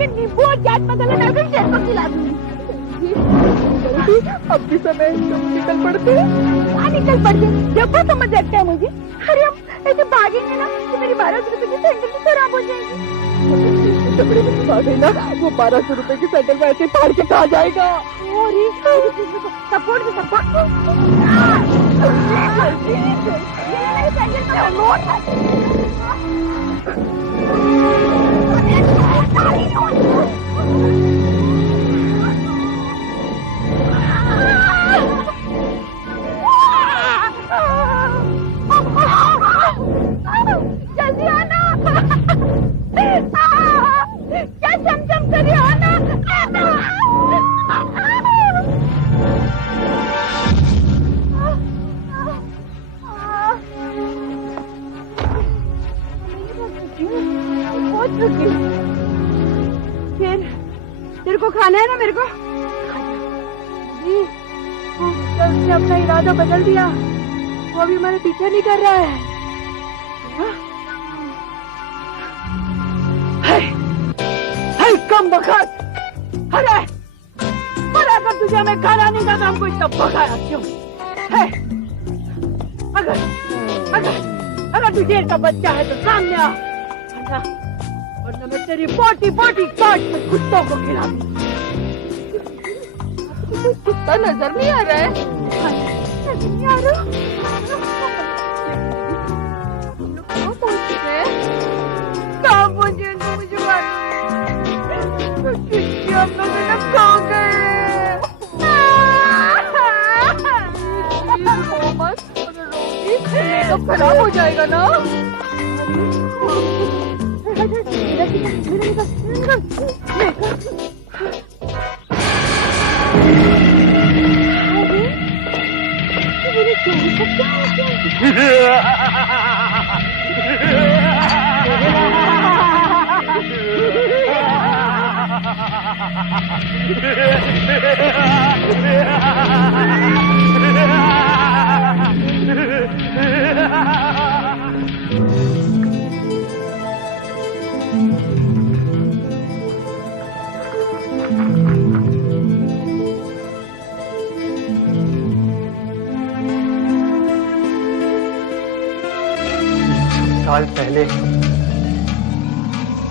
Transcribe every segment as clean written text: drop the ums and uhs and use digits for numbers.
के नींबू और चाट मसाला डालकर शेर को खिला दूंगी। अब भी समय निकल पड़ते हैं। कहाँ निकल पड़ते? जब वो समझ रखता है मुझे। अरे हम ऐसे भागेंगे ना तो मेरी 1200 रुपए की सैंडल भी खराब हो जाएगी। कपड़े में भाग गई ना, वो 1200 रुपए की सैंडल में ऐसे फाड़ के कहा जाएगा। सपोर्ट भी सपोर्ट। जल्दी आना। क्या चमचम करिए आना। फिर तेरे को खाना है ना मेरे को? जी जब से अपना इरादा बदल दिया, वो अभी हमारा पीछा नहीं कर रहा है। कम बखत। अरे अगर तुझे हमें खाना नहीं था तो हमको इतना भगाया क्यों है? अगर तुझे का बच्चा है तो सामने आ, वरना मैं तेरी बोटी काट के कुत्तों को खिला दूं। कुत्ता नजर नहीं आ रहा है? नजर नहीं आ रहा। हम लोग कहाँ पहुँच चुके हैं? कहाँ पहुँचे मुझे मालूम। हम लोग खो गए। तो खराब हो जाएगा ना। साल पहले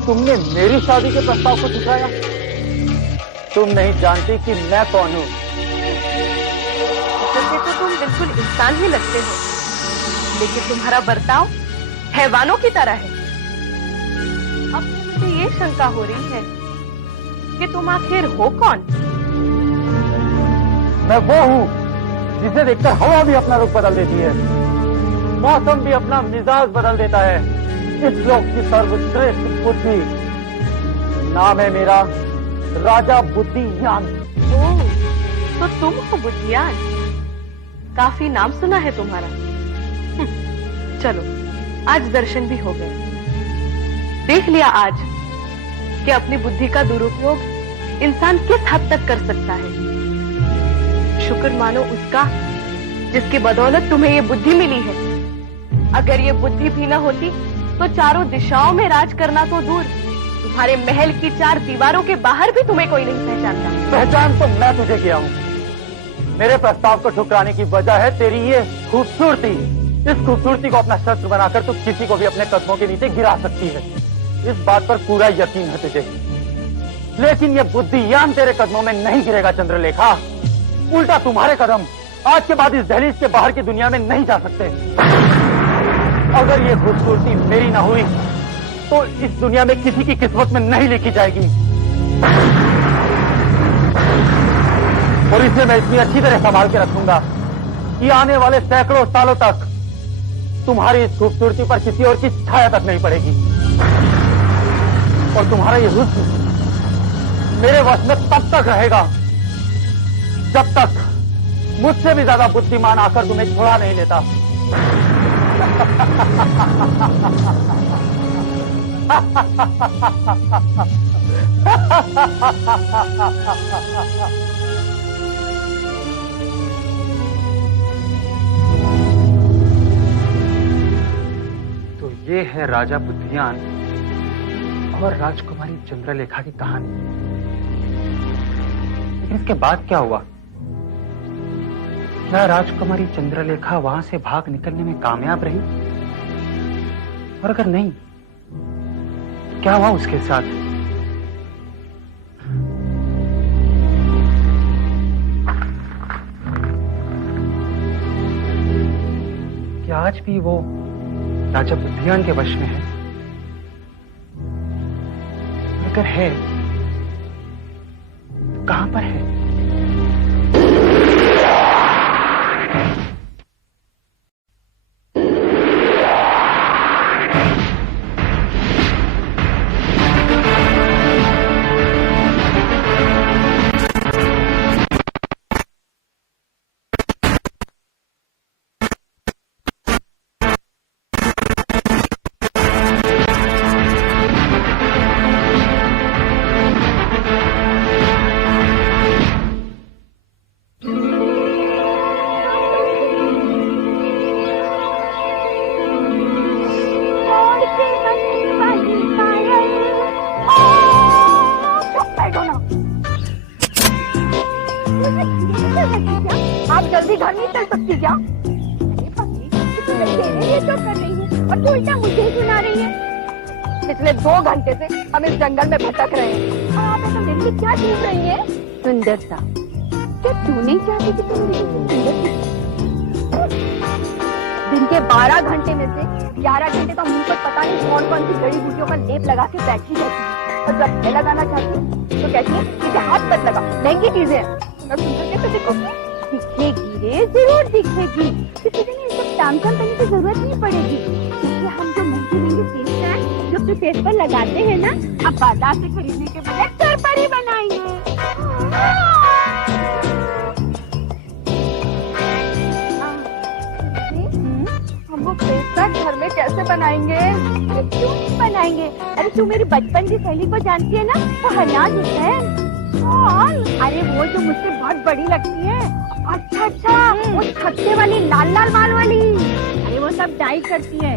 तुमने मेरी शादी के प्रस्ताव को ठुकराया। तुम नहीं जानती कि मैं कौन हूँ। तो तुम बिल्कुल इंसान ही लगते हो, लेकिन तुम्हारा बर्ताव हैवानों की तरह है। अब मुझे ये शंका हो रही है कि तुम आखिर हो कौन? मैं वो हूँ जिसे देखकर हवा भी अपना रुख बदल देती है, मौसम भी अपना मिजाज बदल देता है। इस लोक की सर्वश्रेष्ठ बुद्धि। नाम है मेरा राजा बुद्धियान। ओह, तो तुम हो बुद्धियान। काफी नाम सुना है तुम्हारा। चलो, आज दर्शन भी हो गए। देख लिया आज कि अपनी बुद्धि का दुरुपयोग इंसान किस हद तक कर सकता है। शुक्र मानो उसका जिसकी बदौलत तुम्हें ये बुद्धि मिली है। अगर ये बुद्धि भी न होती तो चारों दिशाओं में राज करना तो दूर, तुम्हारे महल की 4 दीवारों के बाहर भी तुम्हें कोई नहीं पहचानता। पहचान तो मैं तुझे किया हूँ। मेरे प्रस्ताव को ठुकराने की वजह है तेरी ये खूबसूरती। इस खूबसूरती को अपना शस्त्र बनाकर तू किसी को भी अपने कदमों के नीचे गिरा सकती है। इस बात पर पूरा यकीन है तुझे। लेकिन ये बुद्धियान तेरे कदमों में नहीं गिरेगा चंद्रलेखा। उल्टा तुम्हारे कदम आज के बाद इस दहलीज के बाहर की दुनिया में नहीं जा सकते। अगर ये खूबसूरती मेरी ना हुई तो इस दुनिया में किसी की किस्मत में नहीं लिखी जाएगी। और इसे मैं इतनी अच्छी तरह संभाल के रखूंगा कि आने वाले सैकड़ों सालों तक तुम्हारी इस खूबसूरती पर किसी और की छाया तक नहीं पड़ेगी। और तुम्हारा ये हुस्न मेरे वश में तब तक रहेगा जब तक मुझसे भी ज्यादा बुद्धिमान आकर तुम्हें छुड़ा नहीं लेता। तो ये है राजा बुद्धियान और राजकुमारी चंद्रलेखा की कहानी। लेकिन इसके बाद क्या हुआ? क्या राजकुमारी चंद्रलेखा वहां से भाग निकलने में कामयाब रही? और अगर नहीं, क्या हुआ उसके साथ? क्या आज भी वो राजा बुद्धियान के वश में है? अगर है तो कहां पर है? आप जल्दी घर नहीं चल सकती क्या? अरे पति, ये जो कर रही हूँ और तू उल्टा मुझे ही सुना रही है। पिछले 2 घंटे से हम इस जंगल में भटक रहे हैं और आप ऐसा मेरे लिए क्या ढूंढ रही है? सुंदरता। क्या तू नहीं चाहती कि तुम मेरी सुंदर थी? दिन के 12 घंटे में से 11 घंटे तो मुंह पर पता नहीं कौन कौन सी जड़ी बूटियों का लेप लगा के बैठी रहती है और जब मैं लगाना चाहती तो कहती है कि हाथ मत लगा, महंगी चीजें हैं। मैं सुंदर कैसे दिखूंगी? दिखेगी रे, जरूर दिखेगी। किसी दिन ये सब तामझाम करने की जरूरत नहीं पड़ेगी, क्योंकि हम जो महंगे फेस हैं जो अपने फेस पर लगाते हैं ना, अब बाजार से खरीदने के बजाय घर पर ही बनाएंगे। हम वो फेस पैक घर में कैसे बनाएंगे? क्यों नहीं बनाएंगे? अरे तू मेरी बचपन की सहेली को जानती है ना, वो हनाज हुसैन। अरे वो जो मुझसे बहुत बड़ी लगती है। अच्छा अच्छा, वो छत्ते वाली लाल लाल बाल वाली। अरे वो सब डाई करती है।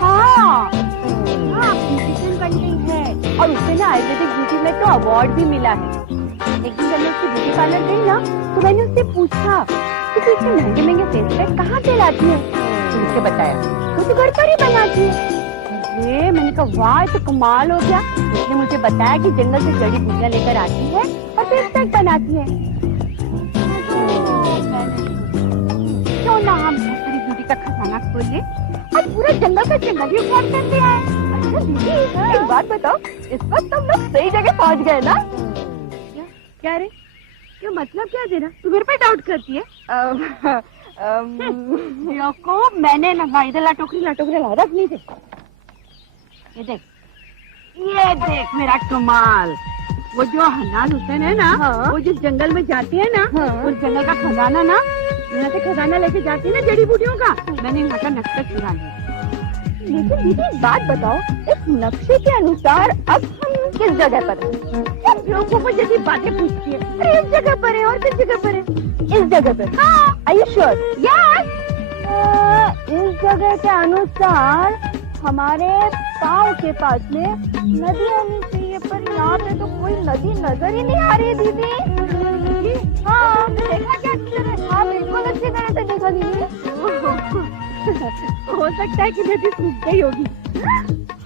हाँ ब्यूटिशियन बन गई है और उसे ना आयुर्वेदिक ब्यूटी में तो अवार्ड भी मिला है। एक दिन जब मैं उसकी ब्यूटी पार्लर गई ना, तो मैंने उससे पूछा कि तू इतने महंगे महंगे फेस पैक कहाँ से लाती है? तो उसने बताया तो घर पर ही बनाती है। अरे मैंने कहा वाह, तो कमाल हो गया। उसने मुझे बताया कि जंगल से जड़ी बूटियां लेकर आती है और फेस पैक बनाती है। क्यों ना हम दूसरी ब्यूटी का खजाना खोले और पूरे जंगल का जंगल ही उखाड़ कर दिया है। अच्छा दीदी, एक बात बताओ, इस वक्त तुम लोग सही जगह पहुंच गए ना? क्या रे, क्यों मतलब क्या दे रहा? तू मेरे पे डाउट करती है? को मैंने ना इधर लाटोकरी ला रख ली थी। ये देख मेरा कमाल। वो जो हनान हुसैन है ना, हाँ। वो जिस जंगल में जाती है ना, हाँ। उस जंगल का खजाना ना, यहाँ से खजाना लेके जाती है ना जड़ी बूटियों का, मैंने यहाँ का नक्शा चुरा लिया। लेकिन दीदी एक बात बताओ, इस नक्शे के अनुसार अब हम किस जगह पर हैं? लोगों को जैसी बातें पूछती है। अरे इस जगह पर है और किस जगह पर है? इस जगह पर। हाँ, are you sure? Yes. इस जगह के अनुसार हमारे पाँव के पास में नदी होनी चाहिए, पर यहाँ पे तो कोई नदी नजर ही नहीं आ रही दीदी। हाँ, देखा क्या अच्छी तरह? हाँ बिल्कुल अच्छी तरह से देखा दीदी। हो सकता है कि नदी सूख गई होगी।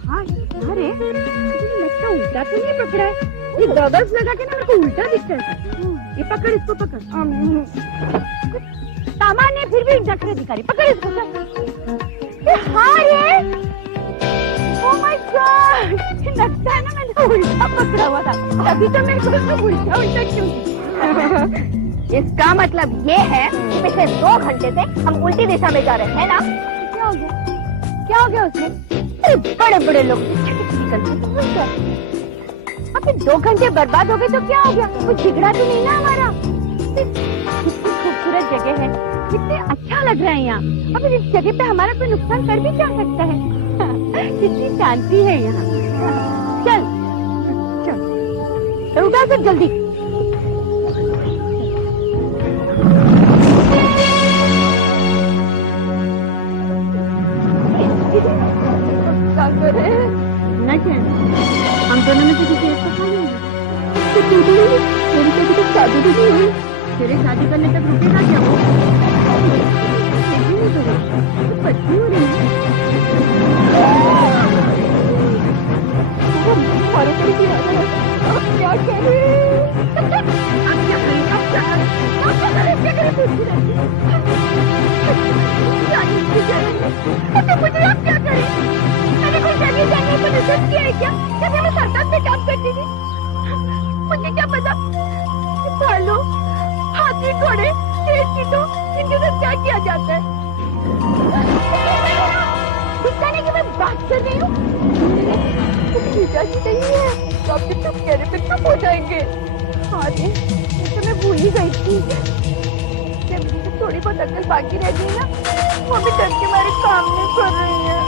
हाँ अरे लगता उल्टा तो नहीं पकड़ा है, ये गॉगल्स लगा के ना मेरे को उल्टा दिखता है। ये पकड़, इसको पकड़। सामान है फिर भी नखरे दिखा रही, पकड़ इसको। हाँ ये ओह माय गॉड, लगता है ना मैंने उल्टा पकड़ा हुआ था, तभी तो मेरे को उल्टा उल्टा क्यों? इसका मतलब ये है कि पिछले 2 घंटे से हम उल्टी दिशा में जा रहे हैं ना? क्या हो गया? क्या हो गया उसमें? अरे बड़े बड़े लोग निकलते। अब 2 घंटे बर्बाद हो गए तो क्या हो गया? कुछ बिगड़ा तो नहीं ना हमारा? कितनी खूबसूरत जगह है, कितने अच्छा लग रहा है यहाँ। अब इस जगह पे हमारा कोई नुकसान कर भी क्या सकता है? कितनी शांति है यहाँ। चल चल उठा सब जल्दी। ना चाहे हम दोनों में से किसी एक को खा लेंगे। मेरी कभी तक शादी भी नहीं हुई। तेरे शादी करने तक रुकेगा क्या वो? पत्नी हो रही है। हमारे पर भी आ गया। अब क्या करें? अब क्या करें? अब क्या करें? अब क्या करें? क्या करें? तो मुझे अब क्या करें? मैंने कोई जगह जाने को निषेध किया है क्या? जब मैं सरकार में काम करती थी, मुझे क्या पता? भालू, हाथी, घोड़े, शेर, चीतों, इनके साथ क्या किया जाता है? दिखाने की मैं बात कर रही हूँ। पिताजी नहीं है तो आप चुप कहने पे चुप हो जाएंगे। हाँ जी, ये तो मैं भूल ही गई थी। जब थोड़ी बहुत अकल बाकी रह गई ना, वो भी डर के मारे काम नहीं कर रही है।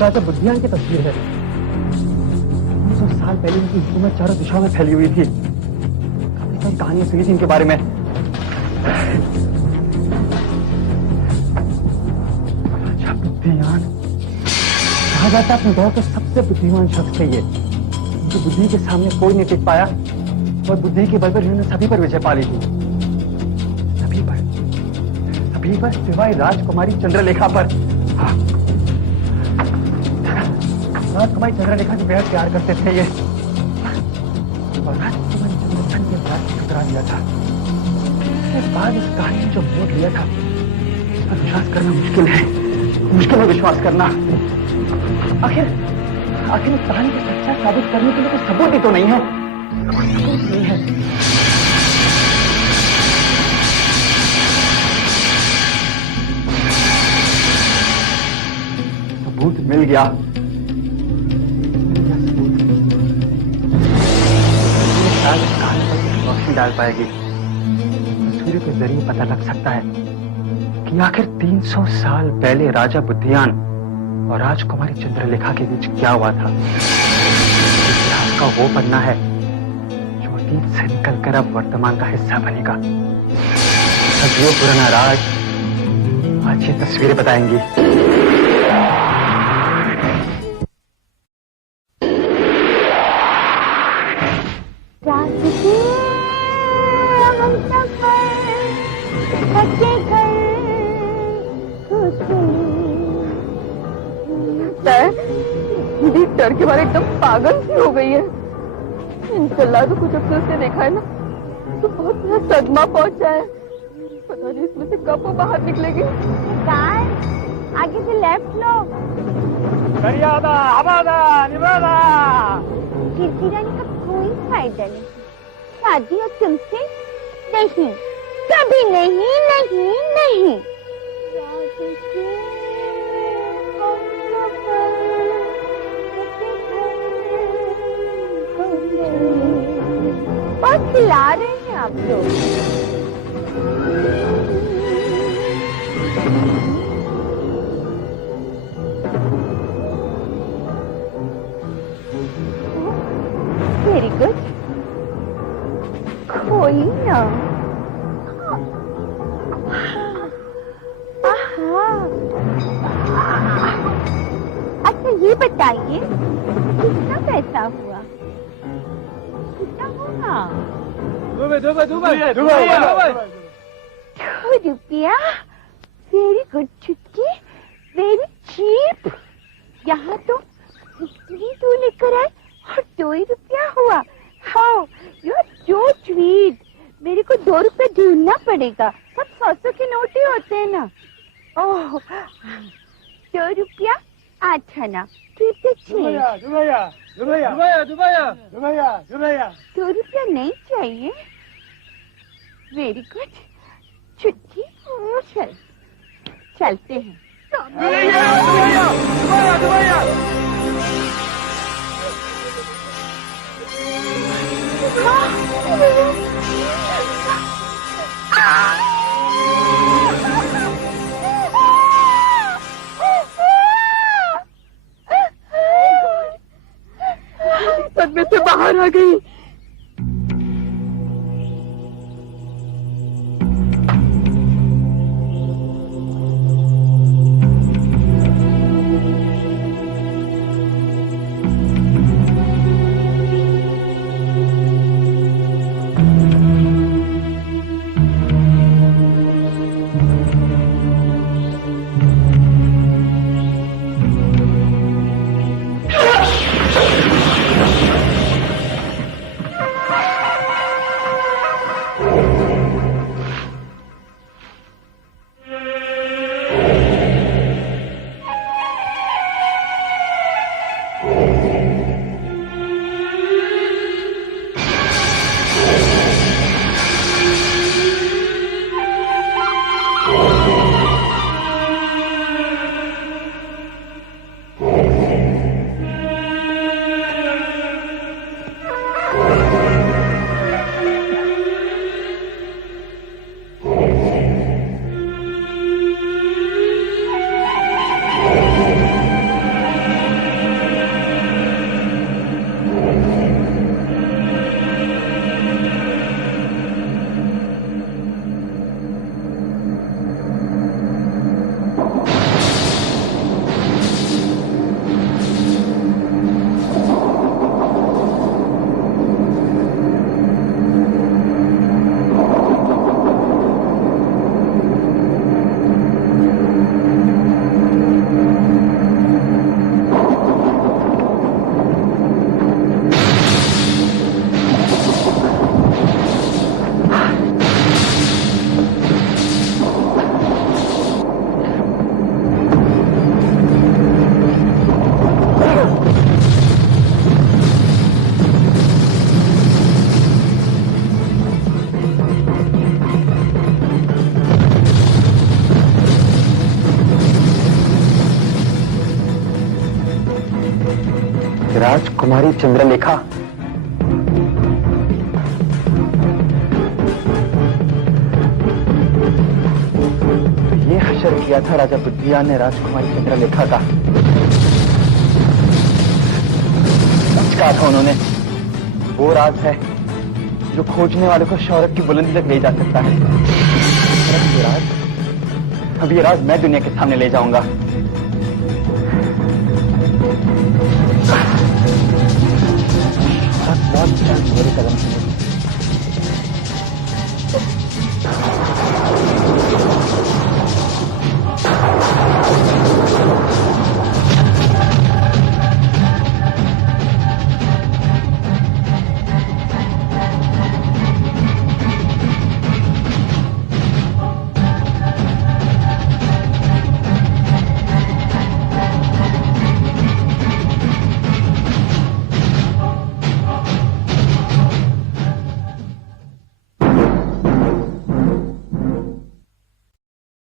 राजा बुद्धियान की तस्वीर है। 200 साल पहले इनकी हुकूमत चारों दिशाओं में फैली हुई थी। काफी सारी कहानियां सुनी थी इनके बारे में। राजा बुद्धियान कहा जाता अपने दौर के सबसे बुद्धिमान शख्स थे ये। उनकी बुद्धि के सामने कोई नहीं टिक पाया और बुद्धि के बल पर इन्होंने सभी पर विजय पा ली थी। सभी पर सिवाय राजकुमारी चंद्रलेखा पर। हाँ, राजकुमारी चंद्रलेखा से बेहद प्यार करते थे ये और राजकुमारी चंद्रलेखा के प्यार को ठुकरा दिया था। इसके बाद इस कहानी ने जो मोड़ लिया था इस पर विश्वास करना मुश्किल है। मुश्किल है विश्वास करना। आखिर इस कहानी को सच्चा साबित करने के लिए कोई सबूत ही तो नहीं है। सबूत नहीं है। सबूत मिल गया। रोशनी डाल पाएगी। तस्वीर के जरिए पता लग सकता है कि आखिर 300 साल पहले राजा बुद्धियान और राजकुमारी चंद्रलेखा के बीच क्या हुआ था। इतिहास का वो पन्ना है जो अतीत से निकलकर अब वर्तमान का हिस्सा बनेगा। सदियों पुराना राज आज ये तस्वीरें बताएंगी। डर के मारे एकदम पागल सी हो गई है। इंशाल्लाह तो कुछ अफसर से देखा है ना तो बहुत बड़ा सदमा पहुंचा है। पता नहीं इसमें से कब वो बाहर निकलेगी। आगे से लेफ्ट लो। करियादा, हवादा, निवादा। गिड़गिड़ाने का कोई फायदा नहीं। शादी और तुमसे नहीं, कभी नहीं, नहीं, नहीं। बहुत खिला रहे हैं आप लोग। वेरी गुड, कोई ना। अच्छा ये बताइए कितना पैसा हुआ? कितना होगा? दुबई। 2 रुपया। वेरी गुड चुटकी, वेरी चीप। यहाँ तो इतनी दूर लेकर आए और 2 रुपया हुआ। How you are so sweet. मेरे को 2 रुपए ढूंढना पड़ेगा, सब 100 के नोट ही होते हैं ना। ओह 2 रुपया 8 आना, 2 रुपया नहीं चाहिए। वेरी गुड छुट्टी, चलते हैं। सदमे से बाहर आ गई। राजकुमारी चंद्रलेखा, तो ये हशर किया था राजा बुद्धिया ने राजकुमारी चंद्रलेखा का। सच कहा था उन्होंने, वो राज है जो खोजने वाले को शौहरत की बुलंदी तक ले जा सकता है। अब ये राज मैं दुनिया के सामने ले जाऊंगा। बहुत जल्द मेरे कदम सुनिए।